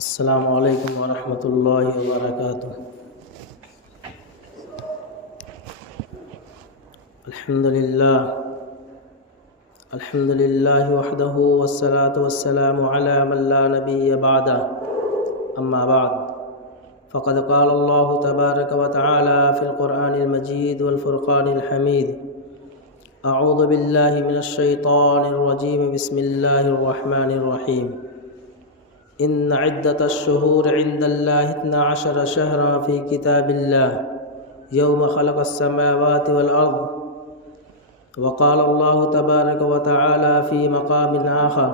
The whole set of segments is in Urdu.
السلام علیکم ورحمۃ اللہ وبرکاتہ۔ الحمد للہ وحدہ والصلاة والسلام علی من لا نبی بعدہ، اما بعد فقد قال اللہ تبارک وتعالی فی القرآن المجید والفرقان الحمید۔ اعوذ باللہ من الشیطان الرجیم، بسم اللہ الرحمن الرحیم۔ ان عدة الشهور عند الله 12 شهرا في كتاب الله يوم خلق السماوات والأرض۔ وقال الله تبارك وتعالى في مقام آخر: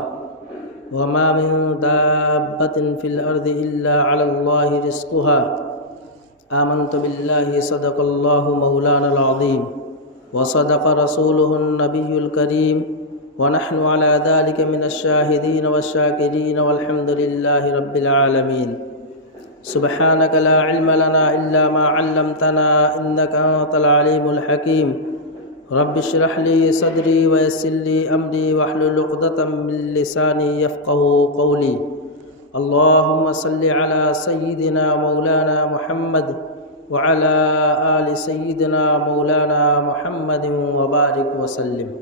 وما من دابة في الأرض إلا على الله رزقها۔ آمنت بالله صدق الله مولانا العظيم وصدق رسوله النبي الكريم، ونحن على ذلك من الشاهدين والشاكرين، والحمد لله رب العالمين۔ سبحانك لا علم لنا إلا ما علمتنا إنك أنت العليم الحكيم۔ رب اشرح لي صدري ويسر لي أمري واحلل عقدة من لساني يفقهوا قولي۔ اللهم صل على سيدنا مولانا محمد وعلى آل سيدنا مولانا محمد وبارك وسلم۔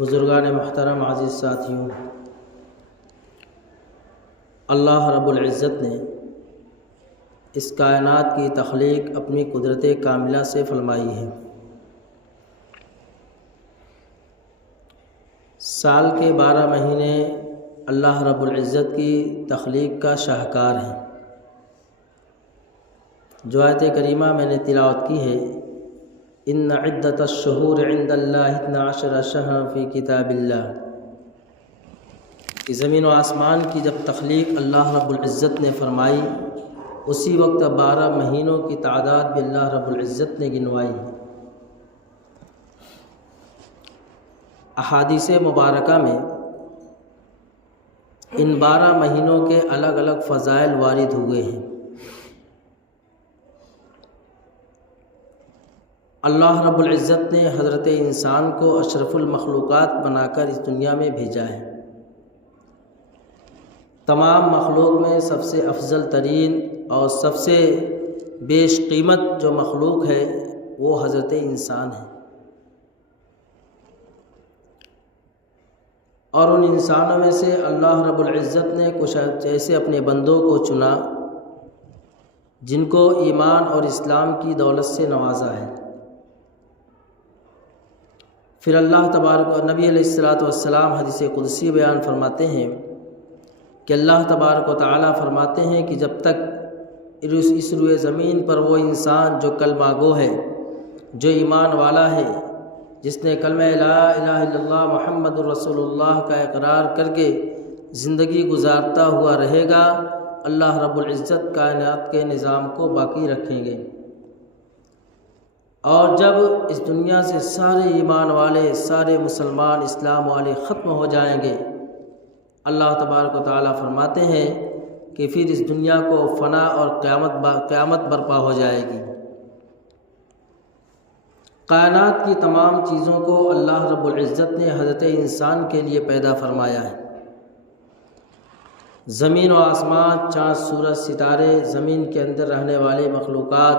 بزرگان محترم، عزیز ساتھیوں، اللہ رب العزت نے اس کائنات کی تخلیق اپنی قدرت کاملہ سے فرمائی ہے۔ سال کے 12 مہینے اللہ رب العزت کی تخلیق کا شاہکار ہیں۔ جو آیت کریمہ میں نے تلاوت کی ہے، ان عدۃ الشہور عند اللہ 12 شہرا فی کتاب اللہ، کہ زمین و آسمان کی جب تخلیق اللہ رب العزت نے فرمائی، اسی وقت 12 مہینوں کی تعداد بھی اللہ رب العزت نے گنوائی۔ احادیث مبارکہ میں ان 12 مہینوں کے الگ الگ فضائل وارد ہوئے ہیں۔ اللہ رب العزت نے حضرت انسان کو اشرف المخلوقات بنا کر اس دنیا میں بھیجا ہے۔ تمام مخلوق میں سب سے افضل ترین اور سب سے بیش قیمت جو مخلوق ہے وہ حضرت انسان ہے، اور ان انسانوں میں سے اللہ رب العزت نے کچھ ایسے اپنے بندوں کو چنا جن کو ایمان اور اسلام کی دولت سے نوازا ہے۔ پھر اللہ تبارک و نبی علیہ الصلاۃ والسلام حدیث قدسی بیان فرماتے ہیں کہ اللہ تبارک و تعالیٰ فرماتے ہیں کہ جب تک اس روئے زمین پر وہ انسان جو کلمہ گو ہے، جو ایمان والا ہے، جس نے کلمہ لا الہ الا اللہ محمد الرسول اللہ کا اقرار کر کے زندگی گزارتا ہوا رہے گا، اللہ رب العزت کائنات کے نظام کو باقی رکھیں گے۔ اور جب اس دنیا سے سارے ایمان والے، سارے مسلمان، اسلام والے ختم ہو جائیں گے، اللہ تبارک و تعالیٰ فرماتے ہیں کہ پھر اس دنیا کو فنا اور قیامت برپا ہو جائے گی۔ کائنات کی تمام چیزوں کو اللہ رب العزت نے حضرت انسان کے لیے پیدا فرمایا ہے۔ زمین و آسمان، چاند، سورج، ستارے، زمین کے اندر رہنے والے مخلوقات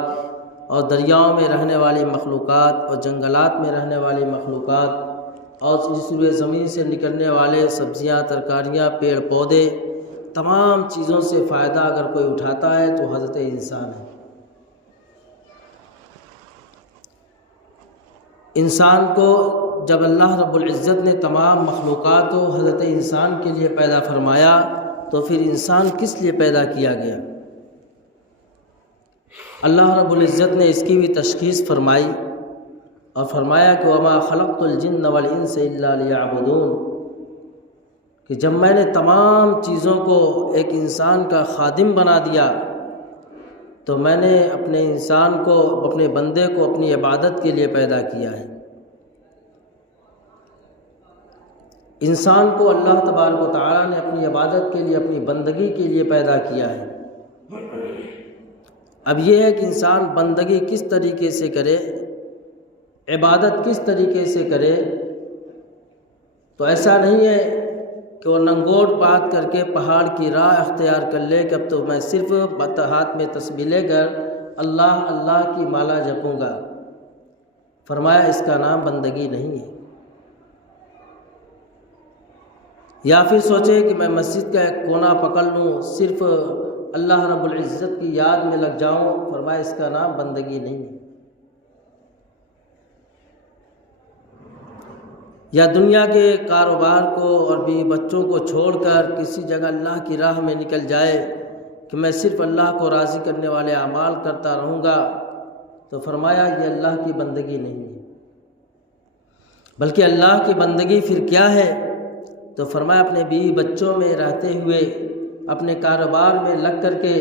اور دریاؤں میں رہنے والی مخلوقات اور جنگلات میں رہنے والی مخلوقات اور اس روئے زمین سے نکلنے والے سبزیاں، ترکاریاں، پیڑ پودے، تمام چیزوں سے فائدہ اگر کوئی اٹھاتا ہے تو حضرت انسان ہے۔ انسان کو جب اللہ رب العزت نے تمام مخلوقات کو حضرت انسان کے لیے پیدا فرمایا تو پھر انسان کس لیے پیدا کیا گیا؟ اللہ رب العزت نے اس کی بھی تشخیص فرمائی اور فرمایا کہ وما خلقت الجن والانس الا لیعبدون، کہ جب میں نے تمام چیزوں کو ایک انسان کا خادم بنا دیا تو میں نے اپنے انسان کو، اپنے بندے کو اپنی عبادت کے لیے پیدا کیا ہے۔ انسان کو اللہ تبارک و تعالیٰ نے اپنی عبادت کے لیے، اپنی بندگی کے لیے پیدا کیا ہے۔ اب یہ ہے کہ انسان بندگی کس طریقے سے کرے، عبادت کس طریقے سے کرے، تو ایسا نہیں ہے کہ کہ وہ ننگوٹ بات کر کے پہاڑ کی راہ اختیار کر لے کہ اب تو میں صرف ہاتھ میں تسبیح لے کر اللہ اللہ کی مالا جپوں گا۔ فرمایا اس کا نام بندگی نہیں ہے۔ یا پھر سوچے کہ میں مسجد کا ایک کونا پکڑ لوں، صرف اللہ رب العزت کی یاد میں لگ جاؤں، فرمایا اس کا نام بندگی نہیں ہے۔ یا دنیا کے کاروبار کو اور بھی بچوں کو چھوڑ کر کسی جگہ اللہ کی راہ میں نکل جائے کہ میں صرف اللہ کو راضی کرنے والے اعمال کرتا رہوں گا، تو فرمایا یہ اللہ کی بندگی نہیں ہے۔ بلکہ اللہ کی بندگی پھر کیا ہے؟ تو فرمایا اپنے بیوی بچوں میں رہتے ہوئے اپنے کاروبار میں لگ کر کے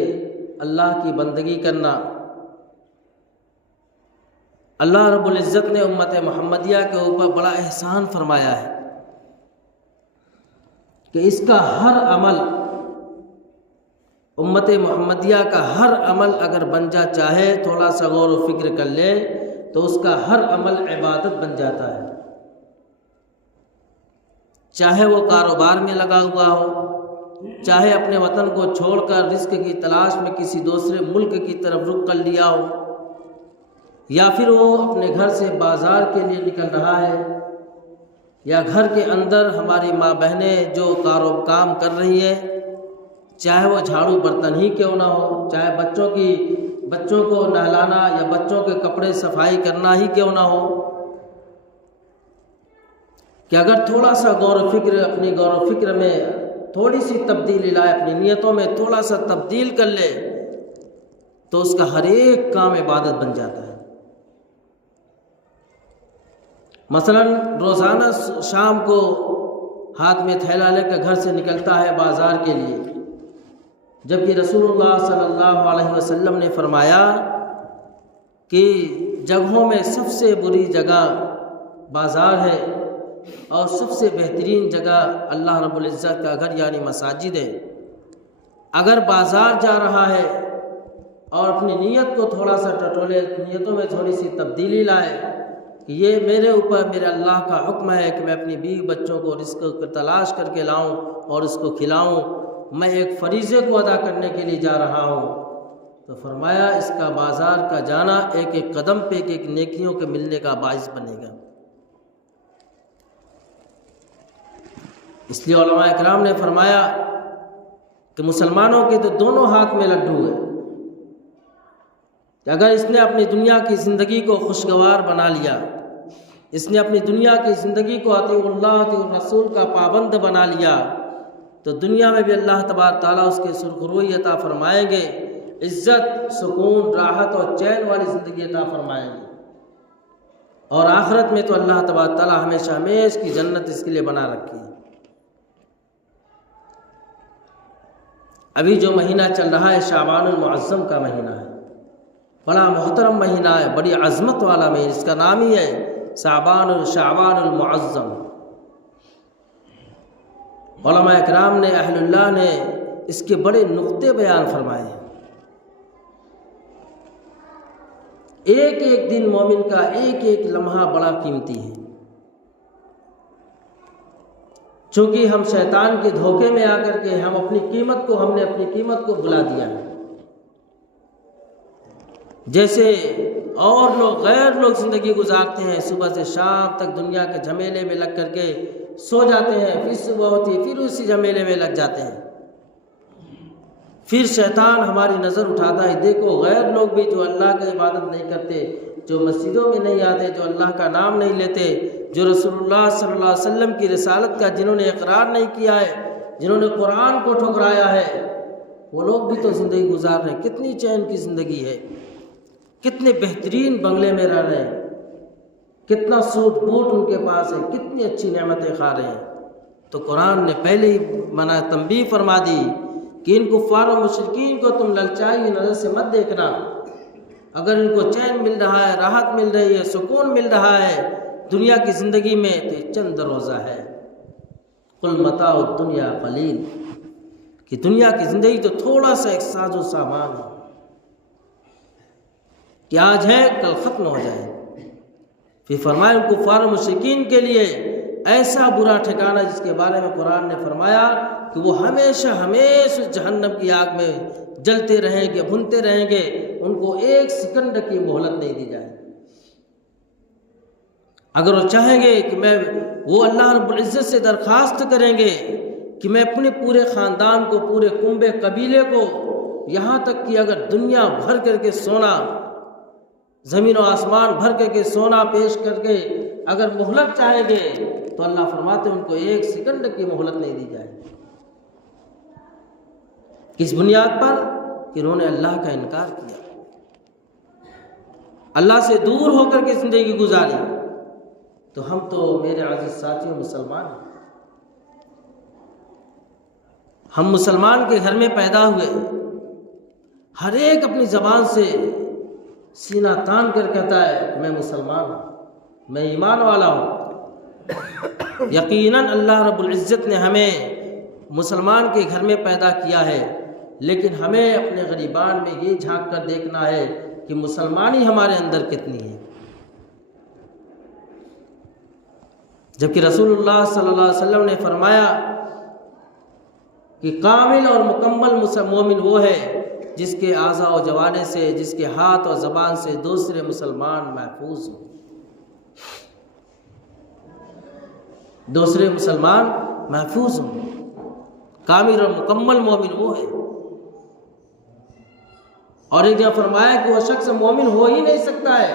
اللہ کی بندگی کرنا۔ اللہ رب العزت نے امت محمدیہ کے اوپر بڑا احسان فرمایا ہے کہ اس کا ہر عمل، امت محمدیہ کا ہر عمل اگر بن چاہے تھوڑا سا غور و فکر کر لے تو اس کا ہر عمل عبادت بن جاتا ہے۔ چاہے وہ کاروبار میں لگا ہوا ہو، چاہے اپنے وطن کو چھوڑ کر رزق کی تلاش میں کسی دوسرے ملک کی طرف رخ کر لیا ہو، یا پھر وہ اپنے گھر سے بازار کے لیے نکل رہا ہے، یا گھر کے اندر ہماری ماں بہنیں جو کام کر رہی ہیں، چاہے وہ جھاڑو برتن ہی کیوں نہ ہو، چاہے بچوں کو نہلانا یا بچوں کے کپڑے صفائی کرنا ہی کیوں نہ ہو، کہ اگر تھوڑا سا اپنی غور و فکر میں تھوڑی سی تبدیلی لائے، اپنی نیتوں میں تھوڑا سا تبدیل کر لے تو اس کا ہر ایک کام عبادت بن جاتا ہے۔ مثلا روزانہ شام کو ہاتھ میں تھیلا لے کر گھر سے نکلتا ہے بازار کے لیے، جبکہ رسول اللہ صلی اللہ علیہ وسلم نے فرمایا کہ جگہوں میں سب سے بری جگہ بازار ہے اور سب سے بہترین جگہ اللہ رب العزت کا گھر یعنی مساجد ہے۔ اگر بازار جا رہا ہے اور اپنی نیت کو تھوڑا سا ٹٹولے، نیتوں میں تھوڑی سی تبدیلی لائے کہ یہ میرے اوپر میرے اللہ کا حکم ہے کہ میں اپنی بیوی بچوں کو رزق تلاش کر کے لاؤں اور اس کو کھلاؤں، میں ایک فریضے کو ادا کرنے کے لیے جا رہا ہوں، تو فرمایا اس کا بازار کا جانا ایک ایک قدم پہ ایک ایک نیکیوں کے ملنے کا باعث بنے گا۔ اس لیے علماء اکرام نے فرمایا کہ مسلمانوں کے تو دونوں ہاتھ میں لڈو ہے کہ اگر اس نے اپنی دنیا کی زندگی کو خوشگوار بنا لیا، اس نے اپنی دنیا کی زندگی کو اطیع اللہ اطیع الرسول کا پابند بنا لیا، تو دنیا میں بھی اللہ تبارک تعالیٰ اس کے سرخروئی عطا فرمائیں گے، عزت، سکون، راحت اور چین والی زندگی عطا فرمائیں گے، اور آخرت میں تو اللہ تبارک تعالیٰ ہمیشہ ہمیش کی جنت اس کے لیے بنا رکھی ہے۔ ابھی جو مہینہ چل رہا ہے شعبان المعظم کا مہینہ ہے، بڑا محترم مہینہ ہے، بڑی عظمت والا مہینہ، اس کا نام ہی ہے شعبان المعظم۔ علماء اکرام نے، اہل اللہ نے اس کے بڑے نقطے بیان فرمائے ہیں۔ ایک ایک دن مومن کا، ایک ایک لمحہ بڑا قیمتی ہے، چونکہ ہم شیطان کے دھوکے میں آ کر کے ہم نے اپنی قیمت کو بھلا دیا ہے۔ جیسے اور غیر لوگ زندگی گزارتے ہیں، صبح سے شام تک دنیا کے جھمیلے میں لگ کر کے سو جاتے ہیں، پھر صبح ہوتی ہے پھر اسی جھمیلے میں لگ جاتے ہیں، پھر شیطان ہماری نظر اٹھاتا ہے، دیکھو غیر لوگ بھی جو اللہ کی عبادت نہیں کرتے، جو مسجدوں میں نہیں آتے، جو اللہ کا نام نہیں لیتے، جو رسول اللہ صلی اللہ علیہ وسلم کی رسالت کا جنہوں نے اقرار نہیں کیا ہے، جنہوں نے قرآن کو ٹھکرایا ہے، وہ لوگ بھی تو زندگی گزار رہے ہیں، کتنی چین کی زندگی ہے، کتنے بہترین بنگلے میں رہ رہے ہیں، کتنا سوٹ بوٹ ان کے پاس ہے، کتنی اچھی نعمتیں کھا رہے ہیں۔ تو قرآن نے پہلے ہی تنبیہ فرما دی کہ ان کفار و مشرکین کو تم للچائی ہوئی نظر سے مت دیکھنا، اگر ان کو چین مل رہا ہے، راحت مل رہی ہے، سکون مل رہا ہے دنیا کی زندگی میں، تو یہ چند روزہ ہے۔ قل متاع الدنیا قلیل، کہ دنیا کی زندگی تو تھوڑا سا ایک ساز و سامان ہے کہ آج ہے کل ختم ہو جائے۔ پھر فرمایا کفار و مشرکین کے لیے ایسا برا ٹھکانہ جس کے بارے میں قرآن نے فرمایا کہ وہ ہمیشہ ہمیشہ جہنم کی آگ میں جلتے رہیں گے، بھنتے رہیں گے، ان کو ایک سیکنڈ کی مہلت نہیں دی جائے۔ اگر وہ چاہیں گے کہ وہ اللہ رب العزت سے درخواست کریں گے کہ میں اپنے پورے خاندان کو، پورے کنبے قبیلے کو، یہاں تک کہ اگر دنیا بھر کر کے سونا، زمین و آسمان بھر کر کے سونا پیش کر کے اگر مہلت چاہیں گے تو اللہ فرماتے ہیں ان کو ایک سیکنڈ کی مہلت نہیں دی جائے۔ کس بنیاد پر؟ کہ انہوں نے اللہ کا انکار کیا، اللہ سے دور ہو کر کے زندگی گزاری۔ تو ہم تو میرے عزیز ساتھیوں مسلمان ہیں، ہم مسلمان کے گھر میں پیدا ہوئے، ہر ایک اپنی زبان سے سینہ تان کر کہتا ہے کہ میں مسلمان ہوں، میں ایمان والا ہوں۔ یقیناً اللہ رب العزت نے ہمیں مسلمان کے گھر میں پیدا کیا ہے، لیکن ہمیں اپنے غریبان میں یہ جھانک کر دیکھنا ہے کہ مسلمانی ہمارے اندر کتنی ہے۔ جبکہ رسول اللہ صلی اللہ علیہ وسلم نے فرمایا کہ کامل اور مکمل مومن وہ ہے جس کے اعضاء و جوارح سے، جس کے ہاتھ اور زبان سے دوسرے مسلمان محفوظ ہوں، دوسرے مسلمان محفوظ ہوں۔ کامل اور مکمل مومن وہ ہے۔ اور ایک جگہ فرمایا کہ وہ شخص مومن ہو ہی نہیں سکتا ہے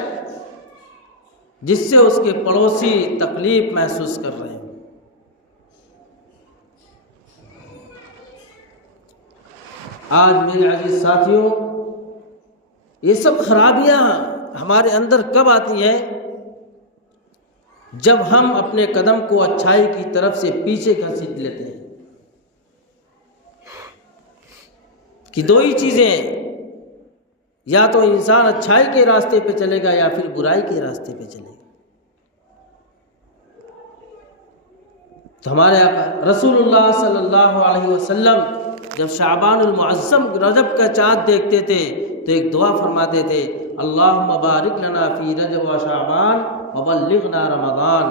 جس سے اس کے پڑوسی تکلیف محسوس کر رہے ہیں۔ آج میرے عزیز ساتھیوں، یہ سب خرابیاں ہمارے اندر کب آتی ہیں؟ جب ہم اپنے قدم کو اچھائی کی طرف سے پیچھے گھسیٹ لیتے ہیں۔ کہ دو ہی چیزیں، یا تو انسان اچھائی کے راستے پہ چلے گا یا پھر برائی کے راستے پہ چلے گا۔ تو ہمارے رسول اللہ صلی اللہ علیہ وسلم جب شعبان المعظم رجب کا چاند دیکھتے تھے تو ایک دعا فرماتے تھے، اللہم بارک لنا فی رجب و شعبان وبلغنا رمضان،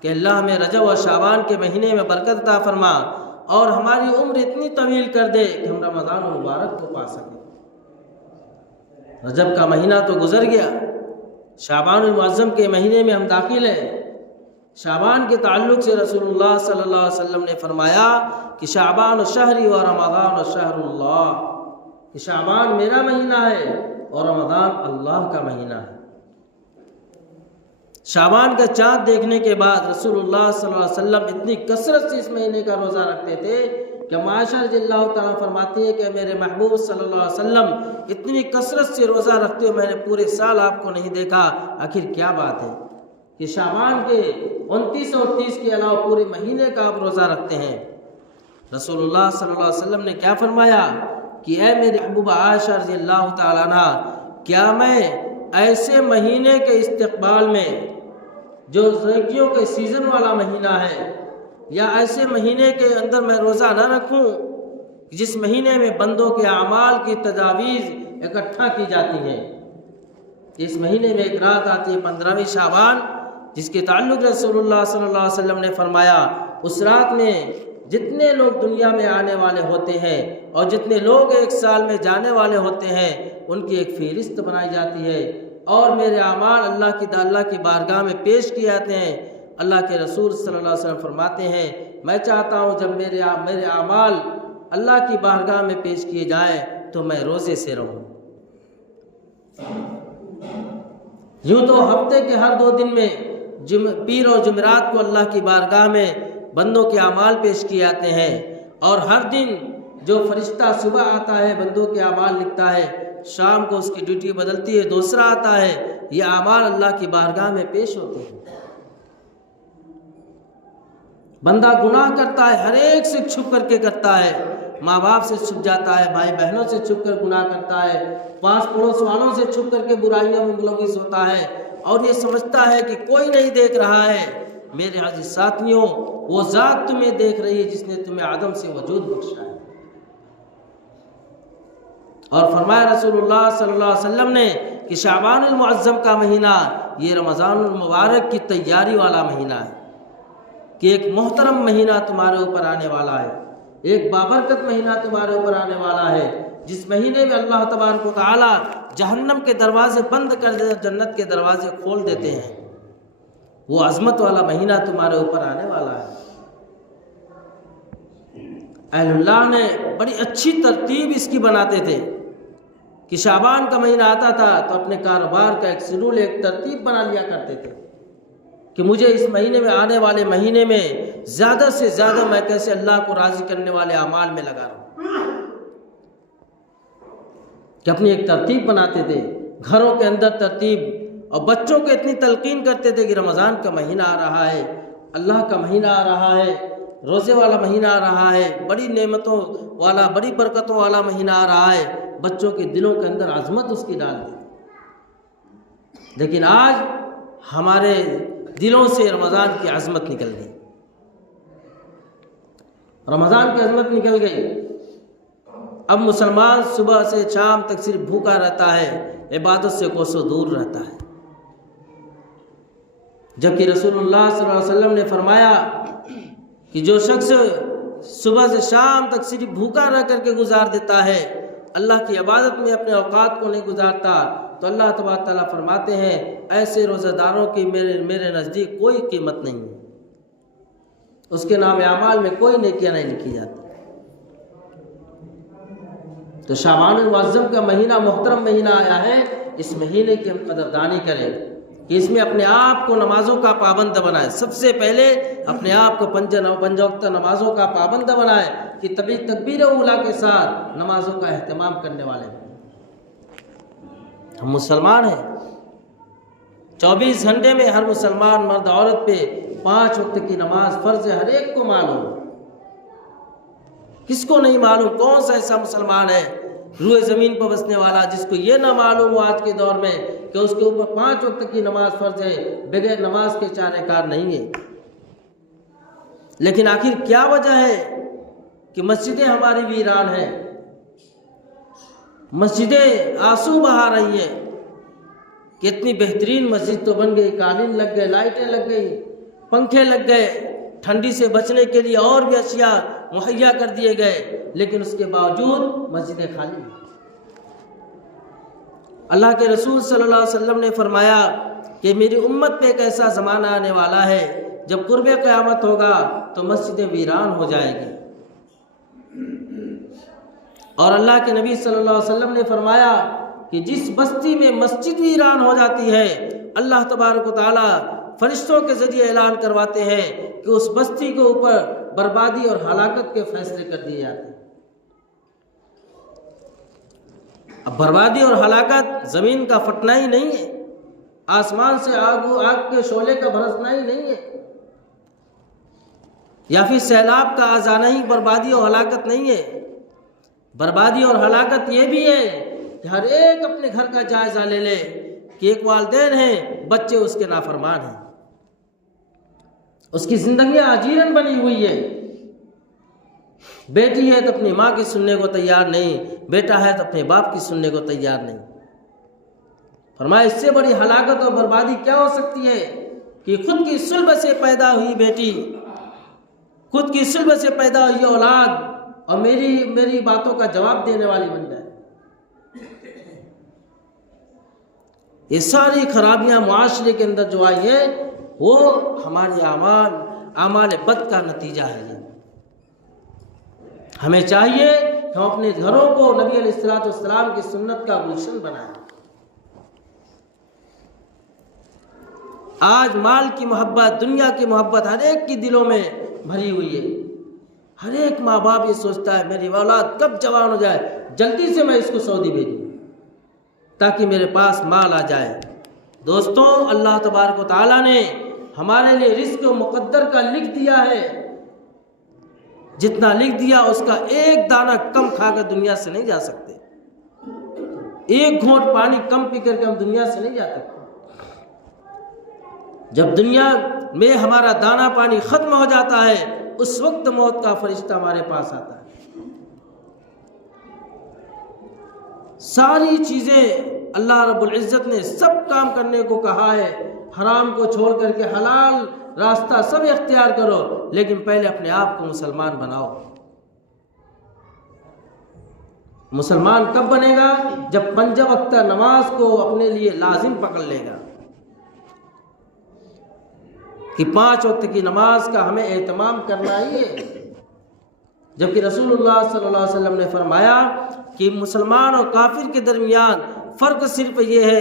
کہ اللہ ہمیں رجب و شعبان کے مہینے میں برکت عطا فرما اور ہماری عمر اتنی طویل کر دے کہ ہم رمضان المبارک کو پا سکیں۔ رجب کا مہینہ تو گزر گیا، شعبان المعظم کے مہینے میں ہم داخل ہیں۔ شعبان کے تعلق سے رسول اللہ صلی اللہ علیہ وسلم نے فرمایا کہ شعبان شہری و رمضان شہر اللہ، کہ شعبان میرا مہینہ ہے اور رمضان اللہ کا مہینہ ہے۔ شعبان کا چاند دیکھنے کے بعد رسول اللہ صلی اللہ علیہ وسلم اتنی کثرت سے اس مہینے کا روزہ رکھتے تھے کہ عائشہ رضی اللہ تعالیٰ فرماتی ہے کہ میرے محبوب صلی اللہ علیہ وسلم اتنی کثرت سے روزہ رکھتے ہوئے میں نے پورے سال آپ کو نہیں دیکھا، آخر کیا بات ہے کہ شعبان کے 29 اور 30 کے علاوہ پورے مہینے کا آپ روزہ رکھتے ہیں؟ رسول اللہ صلی اللہ علیہ وسلم نے کیا فرمایا کہ اے میری محبوبہ عائشہ رضی اللہ تعالیٰ عنہ، کیا میں ایسے مہینے کے استقبال میں جو نیکیوں کے سیزن والا مہینہ ہے، یا ایسے مہینے کے اندر میں روزہ نہ رکھوں جس مہینے میں بندوں کے اعمال کی تجاویز اکٹھا کی جاتی ہیں؟ اس مہینے میں ایک رات آتی ہے 15ویں شعبان، جس کے تعلق رسول اللہ صلی اللہ علیہ وسلم نے فرمایا اس رات میں جتنے لوگ دنیا میں آنے والے ہوتے ہیں اور جتنے لوگ ایک سال میں جانے والے ہوتے ہیں ان کی ایک فہرست بنائی جاتی ہے اور میرے اعمال اللہ کی بارگاہ میں پیش کیے جاتے ہیں۔ اللہ کے رسول صلی اللہ علیہ وسلم فرماتے ہیں میں چاہتا ہوں جب میرے اعمال اللہ کی بارگاہ میں پیش کیے جائیں تو میں روزے سے رہوں۔ یوں تو ہفتے کے ہر 2 دن میں پیر اور جمعرات کو اللہ کی بارگاہ میں بندوں کے اعمال پیش کیے جاتے ہیں، اور ہر دن جو فرشتہ صبح آتا ہے بندوں کے اعمال لکھتا ہے، شام کو اس کی ڈیوٹی بدلتی ہے، دوسرا آتا ہے، یہ اعمال اللہ کی بارگاہ میں پیش ہوتے ہیں۔ بندہ گناہ کرتا ہے، ہر ایک سے چھپ کر کے کرتا ہے، ماں باپ سے چھپ جاتا ہے، بھائی بہنوں سے چھپ کر گناہ کرتا ہے، پاس پڑوس والوں سے چھپ کر کے برائیوں میں ملوث ہوتا ہے اور یہ سمجھتا ہے کہ کوئی نہیں دیکھ رہا ہے۔ میرے عزیز ساتھیوں، وہ ذات تمہیں دیکھ رہی ہے جس نے تمہیں عدم سے وجود بخشا ہے۔ اور فرمایا رسول اللہ صلی اللہ علیہ وسلم نے کہ شعبان المعظم کا مہینہ یہ رمضان المبارک کی تیاری والا مہینہ ہے۔ کہ ایک محترم مہینہ تمہارے اوپر آنے والا ہے، ایک بابرکت مہینہ تمہارے اوپر آنے والا ہے، جس مہینے میں اللہ تبارک و تعالی جہنم کے دروازے بند کر دے، جنت کے دروازے کھول دیتے ہیں۔ وہ عظمت والا مہینہ تمہارے اوپر آنے والا ہے۔ اہل اللہ نے بڑی اچھی ترتیب اس کی بناتے تھے کہ شعبان کا مہینہ آتا تھا تو اپنے کاروبار کا ایک شیڈول، ایک ترتیب بنا لیا کرتے تھے کہ مجھے اس مہینے میں، آنے والے مہینے میں زیادہ سے زیادہ میں کیسے اللہ کو راضی کرنے والے اعمال میں لگا رہا ہوں، کہ اپنی ایک ترتیب بناتے تھے، گھروں کے اندر ترتیب، اور بچوں کو اتنی تلقین کرتے تھے کہ رمضان کا مہینہ آ رہا ہے، اللہ کا مہینہ آ رہا ہے، روزے والا مہینہ آ رہا ہے، بڑی نعمتوں والا، بڑی برکتوں والا مہینہ آ رہا ہے، بچوں کے دلوں کے اندر عظمت اس کی ڈال دی۔ لیکن آج ہمارے دلوں سے رمضان کی عظمت نکل گئی، رمضان کی عظمت نکل گئی۔ اب مسلمان صبح سے شام تک صرف بھوکا رہتا ہے، عبادت سے کوسوں دور رہتا ہے، جبکہ رسول اللہ صلی اللہ علیہ وسلم نے فرمایا کہ جو شخص صبح سے شام تک صرف بھوکا رہ کر کے گزار دیتا ہے، اللہ کی عبادت میں اپنے اوقات کو نہیں گزارتا، تو اللہ تبارک تعالیٰ فرماتے ہیں ایسے روزہ داروں کی میرے نزدیک کوئی قیمت نہیں ہے، اس کے نام اعمال میں کوئی نیکیاں نہیں لکھی جاتی۔ تو شعبان المعظم کا مہینہ محترم مہینہ آیا ہے، اس مہینے کی ہم قدردانی کریں کہ اس میں اپنے آپ کو نمازوں کا پابند بنائیں۔ سب سے پہلے اپنے آپ کو پنج وقت نمازوں کا پابند بنائیں کہ تکبیر اولیٰ کے ساتھ نمازوں کا اہتمام کرنے والے ہیں۔ ہم مسلمان ہیں، 24 گھنٹے میں ہر مسلمان مرد عورت پہ 5 وقت کی نماز فرض ہے، ہر ایک کو معلوم۔ کس کو نہیں معلوم؟ کون سا ایسا مسلمان ہے روئے زمین پر بسنے والا جس کو یہ نہ معلوم ہو آج کے دور میں کہ اس کے اوپر 5 وقت کی نماز فرض ہے، بغیر نماز کے چارہ کار نہیں ہے۔ لیکن آخر کیا وجہ ہے کہ مسجدیں ہماری ویران ہیں، مسجدیں آنسو بہا رہی ہیں کہ اتنی بہترین مسجد تو بن گئی، قالین لگ گئے، لائٹیں لگ گئی، پنکھے لگ گئے، ٹھنڈی سے بچنے کے لیے اور بھی اشیاء مہیا کر دیے گئے، لیکن اس کے باوجود مسجدیں خالی ہیں۔ اللہ کے رسول صلی اللہ علیہ وسلم نے فرمایا کہ میری امت پہ ایک ایسا زمانہ آنے والا ہے جب قرب قیامت ہوگا تو مسجدیں ویران ہو جائے گی، اور اللہ کے نبی صلی اللہ علیہ وسلم نے فرمایا کہ جس بستی میں مسجد ویران ہو جاتی ہے، اللہ تبارک و تعالی فرشتوں کے ذریعے اعلان کرواتے ہیں کہ اس بستی کے اوپر بربادی اور ہلاکت کے فیصلے کر دیے جاتے ہیں۔ اب بربادی اور ہلاکت زمین کا پھٹنا ہی نہیں ہے، آسمان سے آگ کے شعلے کا برسنا ہی نہیں ہے، یا پھر سیلاب کا آ جانا ہی بربادی اور ہلاکت نہیں ہے۔ بربادی اور ہلاکت یہ بھی ہے کہ ہر ایک اپنے گھر کا جائزہ لے لے کہ ایک والدین ہیں، بچے اس کے نافرمان ہیں، اس کی زندگیاں اجیرن بنی ہوئی ہے، بیٹی ہے تو اپنی ماں کی سننے کو تیار نہیں، بیٹا ہے تو اپنے باپ کی سننے کو تیار نہیں۔ فرمایا اس سے بڑی ہلاکت اور بربادی کیا ہو سکتی ہے کہ خود کی صلب سے پیدا ہوئی بیٹی، خود کی صلب سے پیدا ہوئی اولاد اور میری باتوں کا جواب دینے والی بن جائے۔ یہ ساری خرابیاں معاشرے کے اندر جو آئی ہیں وہ ہمارے اعمال بد کا نتیجہ ہے۔ ہمیں چاہیے کہ ہم اپنے گھروں کو نبی علیہ الصلوۃ والسلام کی سنت کا گلشن بنائیں۔ آج مال کی محبت، دنیا کی محبت ہر ایک کی دلوں میں بھری ہوئی ہے۔ ہر ایک ماں باپ یہ سوچتا ہے میری اولاد کب جوان ہو جائے، جلدی سے میں اس کو سعودی بھیجوں تاکہ میرے پاس مال آ جائے۔ دوستوں، اللہ تبارک و تعالیٰ نے ہمارے لیے رزق و مقدر کا لکھ دیا ہے، جتنا لکھ دیا اس کا ایک دانہ کم کھا کر دنیا سے نہیں جا سکتے، ایک گھونٹ پانی کم پی کر کے ہم دنیا سے نہیں جا سکتے۔ جب دنیا میں ہمارا دانہ پانی ختم ہو جاتا ہے اس وقت موت کا فرشتہ ہمارے پاس آتا ہے۔ ساری چیزیں اللہ رب العزت نے سب کام کرنے کو کہا ہے، حرام کو چھوڑ کر کے حلال راستہ سب اختیار کرو، لیکن پہلے اپنے آپ کو مسلمان بناؤ۔ مسلمان کب بنے گا؟ جب 5 وقت نماز کو اپنے لیے لازم پکڑ لے گا کہ 5 وقت کی نماز کا ہمیں اہتمام کرنا ہی ہے۔ جبکہ رسول اللہ صلی اللہ علیہ وسلم نے فرمایا کہ مسلمان اور کافر کے درمیان فرق صرف یہ ہے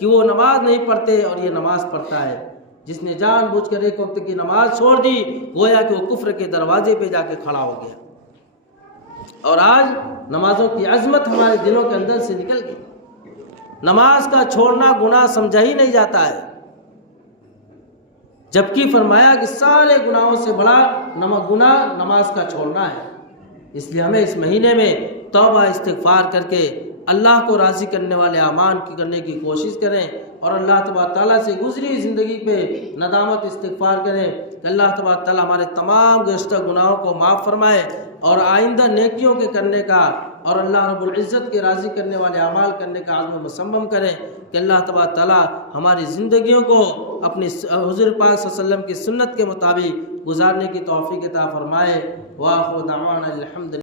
کہ وہ نماز نہیں پڑھتے اور یہ نماز پڑھتا ہے۔ جس نے جان بوجھ کر ایک وقت کی نماز چھوڑ دی، گویا کہ وہ کفر کے دروازے پہ جا کے کھڑا ہو گیا۔ اور آج نمازوں کی عظمت ہمارے دلوں کے اندر سے نکل گئی۔ نماز کا چھوڑنا گناہ سمجھا ہی نہیں جاتا ہے، جبکہ فرمایا کہ سارے گناہوں سے بڑا گناہ نماز کا چھوڑنا ہے۔ اس لیے ہمیں اس مہینے میں توبہ استغفار کر کے اللہ کو راضی کرنے والے اعمال کرنے کی کوشش کریں، اور اللہ تبارک تعالیٰ سے گزری زندگی پہ ندامت استغفار کریں کہ اللہ تبارک تعالیٰ ہمارے تمام گزشتہ گناہوں کو معاف فرمائے اور آئندہ نیکیوں کے کرنے کا اور اللہ رب العزت کے راضی کرنے والے اعمال کرنے کا عزم مصمم کریں کہ اللہ تبارک تعالیٰ ہماری زندگیوں کو اپنی حضور پاک صلی اللہ علیہ وسلم کی سنت کے مطابق گزارنے کی توفیق عطا فرمائے۔ وآخر دعوانا الحمد